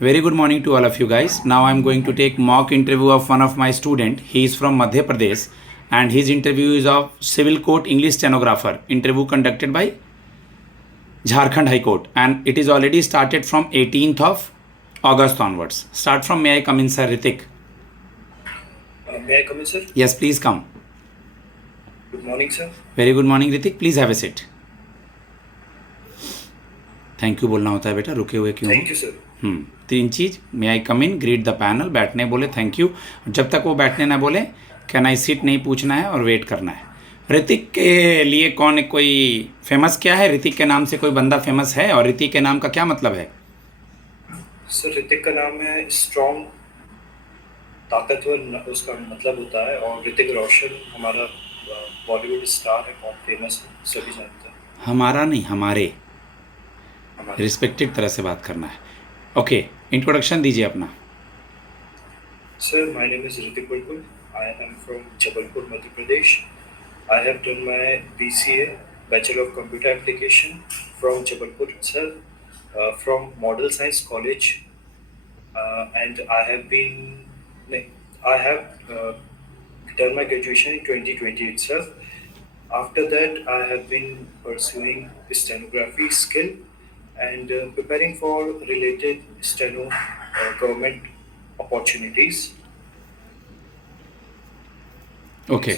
Very good morning to all of you guys. Now I am going to take mock interview of one of my student. He is from Madhya Pradesh and his interview is of Civil Court English stenographer. Interview conducted by Jharkhand High Court and it is already started from 18th of August onwards. Start from may I come in, sir Ritik? May I come in, sir? Yes, please come. Good morning, sir. Very good morning Ritik. Please have a seat. Thank you बोलना होता है बेटा, रुके हुए क्यों? Thank you sir. 3 cheese, may I come in, greet the panel, बैठने बोले thank you, जब तक वो बैठने ना बोले कैन आई सीट नहीं पूछना है और वेट करना है. ऋतिक के लिए कौन कोई फेमस क्या है? ऋतिक के नाम से कोई बंदा फेमस है? और ऋतिक के नाम का क्या मतलब है? सर ऋतिक का नाम है स्ट्रॉन्ग, ताकतवर उसका मतलब होता है. और ऋतिक रोशन हमारा बॉलीवुड स्टार है, बहुत फेमस है, सभी जानते हैं. हमारा नहीं, हमारे रिस्पेक्टेड तरह से बात करना है. ओके, इंट्रोडक्शन दीजिए अपना. Sir my name is Hrithik Bulbul. I am from Jabalpur, Madhya Pradesh. I have done my BCA, bachelor of computer application, from Jabalpur sir, from model science college. And I have done my graduation in 2020 itself. After that, I have been pursuing stenography skill and preparing for related steno government opportunities. Okay,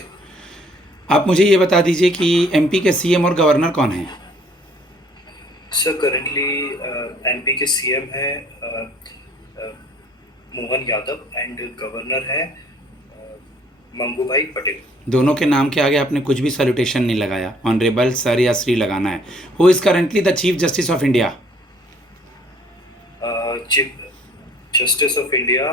आप मुझे ये बता दीजिए कि MP के CM और governor कौन हैं? सर करेंटली MP के CM है मोहन यादव एंड गवर्नर है मंगूभाई पटेल. दोनों के नाम के आगे आपने कुछ भी सैल्यूटेशन नहीं लगाया, ऑनरेबल सर या श्री लगाना है. Who is currently the chief justice of India? Chief justice of India,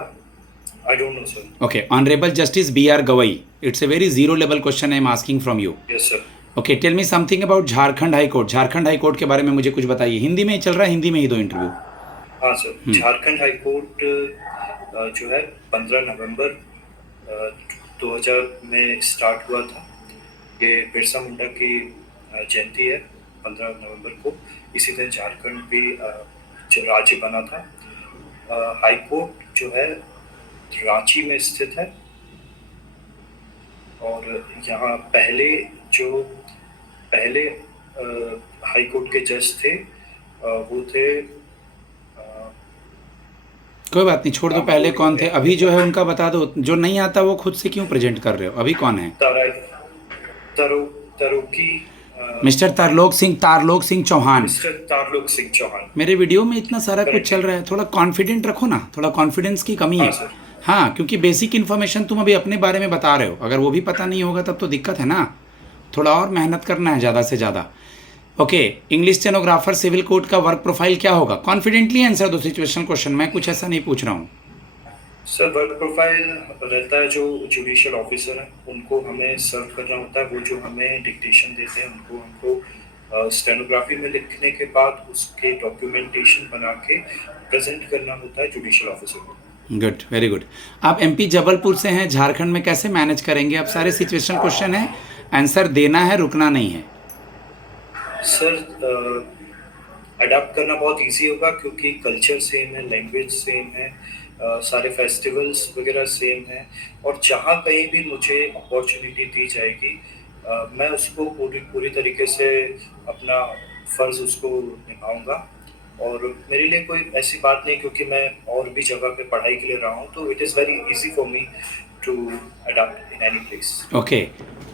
I don't know sir. Okay, honourable justice BR Gavai. It's a very zero level question I am asking from you. Yes sir. Okay, tell me something about Jharkhand high court. Jharkhand high court के बारे में मुझे कुछ बताइए. हिंदी में ही चल रहा है, हिंदी में ही दो इंटरव्यू. हाँ सर. झारखंड हाई कोर्ट जो है 15 नवंबर 2000 में स्टार्ट हुआ था. ये बिरसा मुंडा की जयंती है 15 नवंबर को. इसी दिन झारखंड भी जो राज्य बना था. हाई कोर्ट जो है रांची में स्थित है. और यहाँ पहले हाई कोर्ट के जज थे वो थे कोई बात नहीं, छोड़ दो. पहले कौन थे? अभी जो है उनका बता दो. जो नहीं आता वो खुद से क्यों प्रेजेंट कर रहे हो? अभी कौन है? मिस्टर तारलोक सिंह चौहान. मिस्टर तारलोक सिंह चौहान. मेरे वीडियो में इतना सारा कुछ चल रहा है, थोड़ा कॉन्फिडेंट रखो ना. थोड़ा कॉन्फिडेंस की कमी है. हाँ, क्योंकि बेसिक इन्फॉर्मेशन तुम अभी अपने बारे में बता रहे हो. अगर वो भी पता नहीं होगा तब तो दिक्कत है ना. थोड़ा और मेहनत करना है ज़्यादा से ज़्यादा. Okay, English stenographer civil court का वर्क प्रोफाइल क्या होगा? कॉन्फिडेंटली आंसर दो सिचुएशनल क्वेश्चन. मैं कुछ ऐसा नहीं पूछ रहा हूँ. सर वर्क प्रोफाइल रहता है जो जुडिशियल ऑफिसर है उनको हमें सर्व करना होता है. वो जो हमें डिक्टेशन देते हैं हमको स्टेनोग्राफी में लिखने के बाद उसके डॉक्यूमेंटेशन बना के प्रेजेंट करना होता है जुडिशियल ऑफिसर को. Good, very good. आप MP जबलपुर से हैं, झारखंड में कैसे मैनेज करेंगे? अब सारे सिचुएशनल क्वेश्चन है, आंसर देना है, रुकना नहीं है. सर अडाप्ट करना बहुत इजी होगा क्योंकि कल्चर सेम है, लैंग्वेज सेम है, सारे फेस्टिवल्स वगैरह सेम है. और जहाँ कहीं भी मुझे अपॉर्चुनिटी दी जाएगी मैं उसको पूरी तरीके से अपना फ़र्ज़ उसको निभाऊंगा. और मेरे लिए कोई ऐसी बात नहीं क्योंकि मैं और भी जगह पे पढ़ाई के लिए रहा हूँ, तो it is very easy for me to adapt in any place. Okay,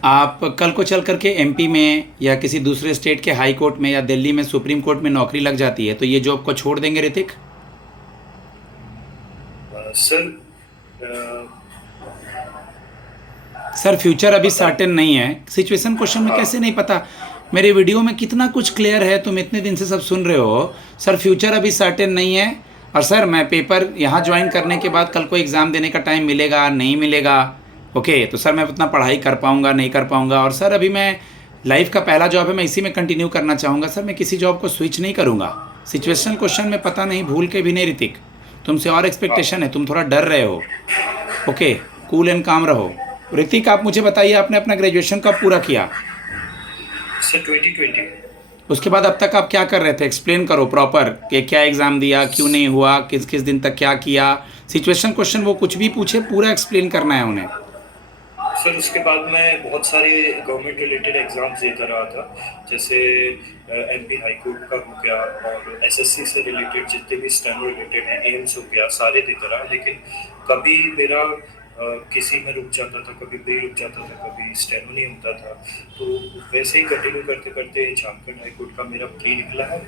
आप कल को चल करके MP में या किसी दूसरे स्टेट के हाई कोर्ट में या दिल्ली में सुप्रीम कोर्ट में नौकरी लग जाती है तो ये जॉब को छोड़ देंगे ऋतिक? सर फ्यूचर अभी सर्टेन नहीं है. सिचुएशन क्वेश्चन में कैसे नहीं पता? मेरे वीडियो में कितना कुछ क्लियर है, तुम इतने दिन से सब सुन रहे हो. सर फ्यूचर अभी सर्टेन नहीं है. और सर मैं पेपर यहाँ ज्वाइन करने के बाद कल को एग्ज़ाम देने का टाइम मिलेगा नहीं मिलेगा. ओके, तो सर मैं उतना पढ़ाई कर पाऊँगा नहीं कर पाऊँगा. और सर अभी मैं लाइफ का पहला जॉब है, मैं इसी में कंटिन्यू करना चाहूँगा. सर मैं किसी जॉब को स्विच नहीं करूँगा. सिचुएशनल क्वेश्चन में पता नहीं, भूल के भी नहीं ऋतिक. तुमसे और एक्सपेक्टेशन है, तुम थोड़ा डर रहे हो. ओके, कूल एंड काम रहो. ऋतिक आप मुझे बताइए, आपने अपना ग्रेजुएशन कब पूरा किया? सर 2020. उसके बाद अब तक आप क्या कर रहे थे, एक्सप्लेन करो प्रॉपर कि क्या एग्ज़ाम दिया, क्यों नहीं हुआ, किस किस दिन तक क्या किया, सिचुएशन क्वेश्चन वो कुछ भी पूछे पूरा एक्सप्लेन करना है उन्हें। सर उसके बाद मैं बहुत सारे गवर्नमेंट रिलेटेड एग्जाम्स देता रहा था, जैसे एमपी हाई कोर्ट का हो गया और एसएससी से रिलेटेड जितने भी स्टेनो रिलेटेड हैं, एम्स हो गया, सारे देता रहा। लेकिन कभी मेरा किसी में रुक जाता था, कभी प्री रुक जाता था, कभी स्टेनो नहीं होता था। तो वैसे ही कंटिन्यू करते करते झारखंड हाई कोर्ट का मेरा प्री निकला है।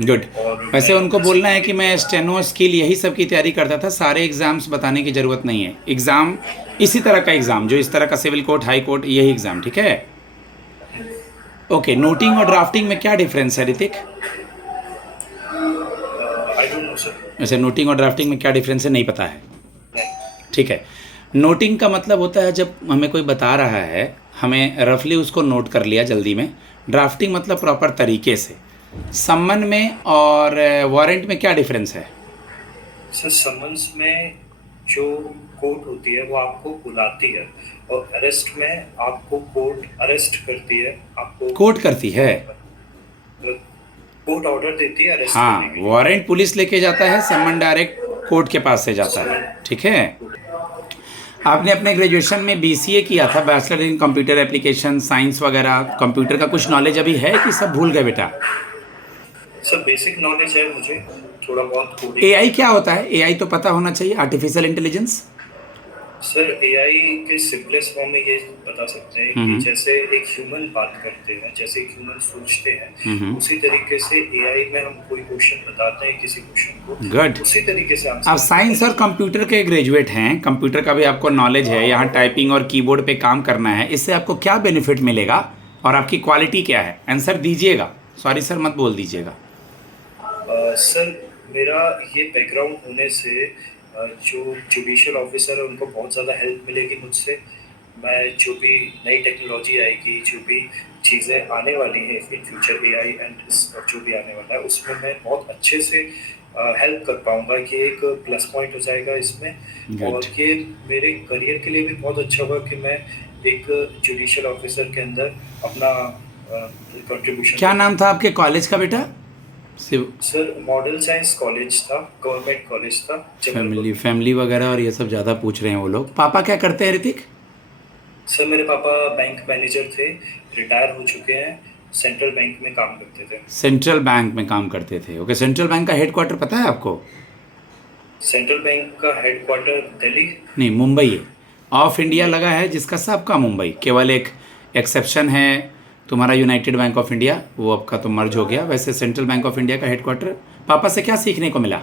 गुड। और वैसे मैं उनको इसी बोलना है कि मैं स्टेनो स्किल यही सब की तैयारी करता था, सारे एग्ज़ाम्स बताने की ज़रूरत नहीं है। एग्ज़ाम इसी तरह का एग्ज़ाम, जो इस तरह का सिविल कोर्ट, हाई कोर्ट, यही एग्ज़ाम, ठीक है। ओके, नोटिंग और ड्राफ्टिंग में क्या डिफरेंस है ऋतिक? आई डोंट नो सर। वैसे नोटिंग और ड्राफ्टिंग में क्या डिफरेंस है नहीं पता है, ठीक है। नोटिंग का मतलब होता है जब हमें कोई बता रहा है, हमें रफली उसको नोट कर लिया जल्दी में। ड्राफ्टिंग मतलब प्रॉपर तरीके से। सम्मन में और वारंट में क्या डिफरेंस है? सर समन्स में जो कोर्ट होती है वो आपको बुलाती है, और अरेस्ट में आपको कोर्ट अरेस्ट करती है, आपको कोर्ट करती है। कोर्ट ऑर्डर देती है अरेस्ट हाँ, करने के लिए। वारंट पुलिस लेके जाता है, सम्मन डायरेक्ट कोर्ट के पास से जाता है, ठीक है। आपने अपने ग्रेजुएशन में बीसीए किया था, bachelor in computer application science वगैरह, कंप्यूटर का कुछ नॉलेज अभी है कि सब भूल गए बेटा? सर बेसिक नॉलेज है मुझे, थोड़ा बहुत कोडिंग। एआई क्या होता है? एआई तो पता होना चाहिए, आर्टिफिशियल इंटेलिजेंस। सर एआई के सिंपलेस्ट फॉर्म में ये बता सकते हैं कि जैसे एक ह्यूमन बात करते हैं, जैसे एक ह्यूमन सोचते हैं, उसी तरीके से एआई में हम कोई क्वेश्चन बताते हैं किसी क्वेश्चन को, गुड। उसी तरीके से आंसर। आप साइंस और कंप्यूटर के ग्रेजुएट हैं, कंप्यूटर का भी आपको नॉलेज है, यहाँ टाइपिंग और कीबोर्ड पे काम करना है, इससे आपको क्या बेनिफिट मिलेगा और आपकी क्वालिटी क्या है? आंसर दीजिएगा, सॉरी सर मत बोल दीजिएगा। सर मेरा ये बैकग्राउंड होने से जो जुडिशियल ऑफिसर है उनको बहुत ज़्यादा हेल्प मिलेगी मुझसे। मैं जो भी नई टेक्नोलॉजी आएगी, जो भी चीज़ें आने वाली हैं इन फ्यूचर, एआई एंड जो भी आने वाला है, उसमें मैं बहुत अच्छे से हेल्प कर पाऊँगा। ये एक प्लस पॉइंट हो जाएगा इसमें। गुड। और ये मेरे करियर के लिए भी बहुत अच्छा होगा कि मैं एक जुडिशियल ऑफिसर के अंदर अपना कंट्रीब्यूशन। क्या नाम था आपके कॉलेज का बेटा? सिव सर मॉडल साइंस कॉलेज था, गवर्नमेंट कॉलेज था फैमिली, जबलपुर। फैमिली वगैरह और ये सब ज़्यादा पूछ रहे हैं वो लोग। पापा क्या करते हैं ऋतिक? सर मेरे पापा बैंक मैनेजर थे, रिटायर हो चुके हैं, सेंट्रल बैंक में काम करते थे। सेंट्रल बैंक में काम करते थे, ओके। सेंट्रल बैंक का हेडक्वार्टर पता है आपको? सेंट्रल बैंक का हेडक्वार्टर दिल्ली। नहीं, मुंबई है। ऑफ इंडिया लगा है जिसका, सबका मुंबई। केवल एक एक्सेप्शन है तुम्हारा, यूनाइटेड बैंक ऑफ इंडिया, वो आपका तो मर्ज हो गया। वैसे सेंट्रल बैंक ऑफ इंडिया का हेडक्वार्टर। पापा से क्या सीखने को मिला?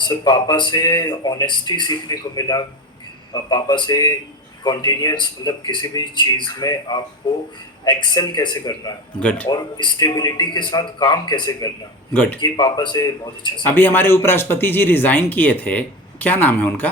सर पापा से ऑनेस्टी सीखने को मिला। पापा से कॉन्टिन्यूस, मतलब किसी भी चीज़ में आपको एक्सेल कैसे करना है, गुड। और स्टेबिलिटी के साथ काम कैसे करना है, गुड। ये पापा से बहुत अच्छा सीखा। अभी हमारे उपराष्ट्रपति जी रिज़ाइन किए थे, क्या नाम है उनका?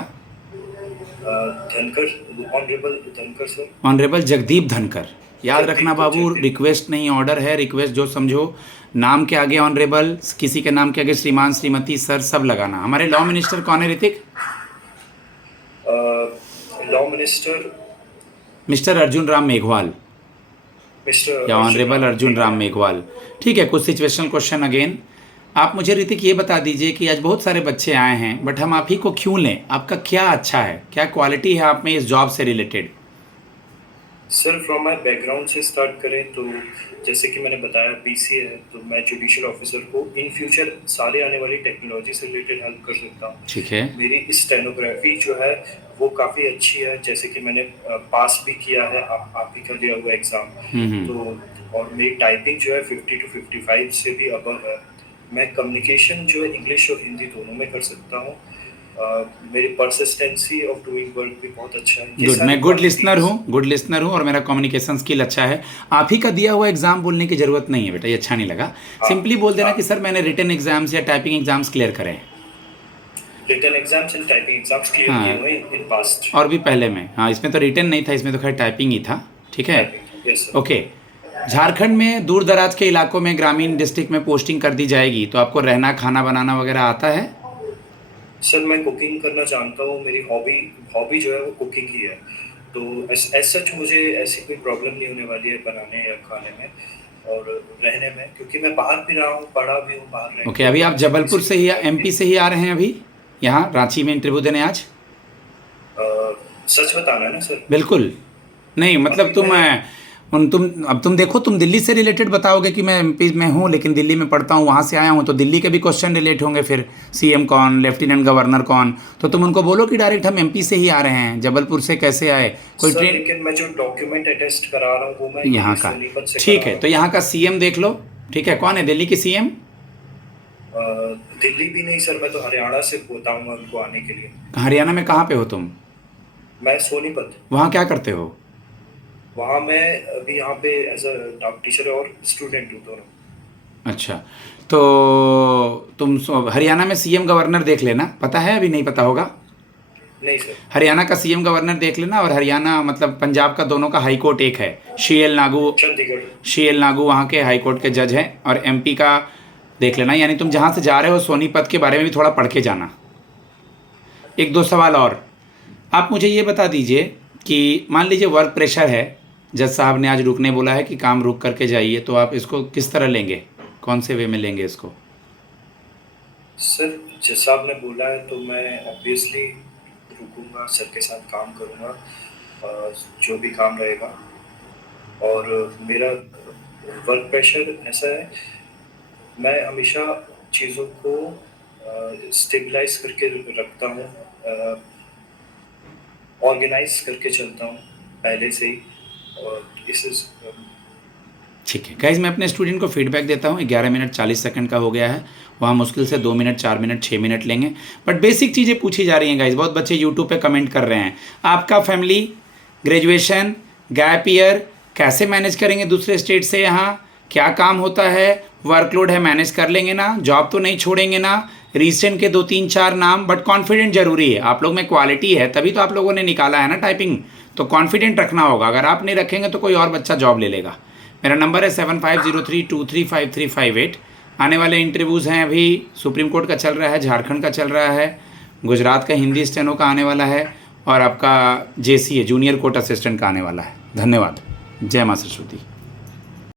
धनकर, ऑनरेबल धनकर सर। ऑनरेबल जगदीप धनकर। याद जगदीप रखना बाबू, जगदीप। रिक्वेस्ट नहीं ऑर्डर है। रिक्वेस्ट जो समझो, नाम के आगे ऑनरेबल, किसी के नाम के आगे श्रीमान, श्रीमती, सर सब लगाना। हमारे लॉ मिनिस्टर कौन है Hrithik? Law minister mister Arjun Ram Meghwal mister या ऑनरेबल अर्जुन राम मेघवाल, ठीक है। कुछ सिचुएशनल क्वेश्चन अगेन। आप मुझे ऋतिक ये बता दीजिए कि आज बहुत सारे बच्चे आए हैं, बट हम आप ही को क्यों लें? आपका क्या अच्छा है, क्या क्वालिटी है आप में इस जॉब से related? Sir from my background से स्टार्ट करें तो जैसे कि मैंने बताया बीसीए है, तो मैं जुडिशियल ऑफिसर को इन फ्यूचर सारे आने वाली टेक्नोलॉजी से रिलेटेड हेल्प कर सकता हूँ। ठीक है। मेरी स्टेनोग्राफी जो है वो काफ़ी अच्छी है, जैसे कि मैंने पास भी किया है आप ही का दिया हुआ एग्ज़ाम। तो और मेरी टाइपिंग जो है 50 to 55 से भी अबव है। मैं कम्युनिकेशन जो है इंग्लिश और हिंदी दोनों में कर सकता हूँ। मेरी परसिस्टेंसी ऑफ डूइंग वर्क भी बहुत अच्छा है। गुड। मैं गुड लिसनर हूँ, गुड लिसनर हूँ, और मेरा कम्युनिकेशन स्किल अच्छा है। आप ही का दिया हुआ एग्जाम बोलने की जरूरत नहीं है बेटा, ये अच्छा नहीं लगा। सिंपली बोल देना कि सर मैंने रिटन एग्जाम्स या टाइपिंग एग्जाम्स क्लियर करे हैं। Written exams and typing exams clear किए हुए इन पास्ट। और भी पहले में, हाँ, इसमें तो रिटन नहीं था, इसमें तो खैर टाइपिंग ही था, ठीक है। Yes sir. ओके। झारखंड में दूर दराज के इलाकों में, ग्रामीण डिस्ट्रिक्ट में पोस्टिंग कर दी जाएगी, तो आपको रहना, खाना बनाना वगैरह आता है? सर मैं कुकिंग करना जानता हूँ, मेरी हॉबी जो है वो कुकिंग ही है। तो एज सच मुझे ऐसी कोई प्रॉब्लम नहीं होने वाली है बनाने या खाने में। और रहने में, क्योंकि मैं बाहर भी रहा हूँ, पढ़ा भी हूँ बाहर रह ओके, के। अभी आप जबलपुर से ही या इसीलिए एमपी से ही आ रहे हैं अभी यहाँ रांची में इंटरव्यू देने आज? सच बताना है ना सर। बिल्कुल। नहीं मतलब अभी मैं तुम देखो, तुम दिल्ली से रिलेटेड बताओगे कि मैं एमपी में हूँ लेकिन दिल्ली में पढ़ता हूँ, वहाँ से आया हूँ, तो दिल्ली के भी क्वेश्चन रिलेट होंगे फिर। सीएम कौन, लेफ्टिनेंट गवर्नर कौन, तो तुम उनको बोलो कि डायरेक्ट हम एमपी से ही आ रहे हैं, जबलपुर से कैसे आए, कोई सर, ट्रेन लेकिन मैं जो डॉक्यूमेंट अटेस्ट करा रहा हूँ वो मैं यहाँ यही का। सोनीपत से ठीक करा है, रहा तो यहाँ का सीएम देख लो। ठीक है, कौन है दिल्ली की सीएम? हूँ। दिल्ली भी नहीं सर, मैं तो हरियाणा से बताऊंगा उनको आने के लिए। हरियाणा में कहाँ पे हो तुम? मैं सोनीपत। वहाँ क्या करते हो? वहाँ मैं अभी यहाँ पे एज अ डाक टीचर और स्टूडेंट हूँ दोनों। अच्छा, तो तुम हरियाणा में सीएम गवर्नर देख लेना, पता है अभी नहीं पता होगा। नहीं सर। हरियाणा का सीएम गवर्नर देख लेना, और हरियाणा मतलब पंजाब का, दोनों का हाई कोर्ट एक है। शीएल नागू, चंडीगढ़। शीएल नागू वहाँ के हाई कोर्ट के जज हैं। और एमपी का देख लेना, यानी तुम जहाँ से जा रहे हो सोनीपत के बारे में भी थोड़ा पढ़ के जाना। एक दो सवाल और, आप मुझे ये बता दीजिए कि मान लीजिए वर्क प्रेशर है, जज साहब ने आज रुकने बोला है कि काम रुक करके जाइए, तो आप इसको किस तरह लेंगे, कौन से वे में लेंगे इसको? सर, जिस साहब ने बोला है तो मैं ऑब्वियसली रुकूंगा, सर के साथ काम करूंगा, जो भी काम रहेगा। और मेरा वर्क प्रेशर ऐसा है, मैं हमेशा चीज़ों को स्टेबलाइज करके रखता हूँ, ऑर्गेनाइज करके चलता हूँ पहले से ही। और इस ठीक है गाइज, मैं अपने स्टूडेंट को फीडबैक देता हूँ। 11 मिनट 40 सेकंड का हो गया है, वहाँ मुश्किल से 2 मिनट 4 मिनट 6 मिनट लेंगे, बट बेसिक चीज़ें पूछी जा रही हैं गाइज। बहुत बच्चे यूट्यूब पे कमेंट कर रहे हैं, आपका फैमिली, ग्रेजुएशन, गैप ईयर कैसे मैनेज करेंगे दूसरे स्टेट से यहाँ, क्या काम होता है, वर्कलोड है, मैनेज कर लेंगे ना, जॉब तो नहीं छोड़ेंगे ना, रिसेंट के 2 3 4 नाम, बट कॉन्फिडेंट जरूरी है। आप लोग में क्वालिटी है तभी तो आप लोगों ने निकाला है ना टाइपिंग, तो कॉन्फिडेंट रखना होगा। अगर आप नहीं रखेंगे तो कोई और बच्चा जॉब ले लेगा। मेरा नंबर है 7503235358। आने वाले इंटरव्यूज़ हैं, अभी सुप्रीम कोर्ट का चल रहा है, झारखंड का चल रहा है, गुजरात का हिंदी स्टेनो का आने वाला है, और आपका जेसीए जूनियर कोर्ट असिस्टेंट का आने वाला है। धन्यवाद। जय मां सरस्वती।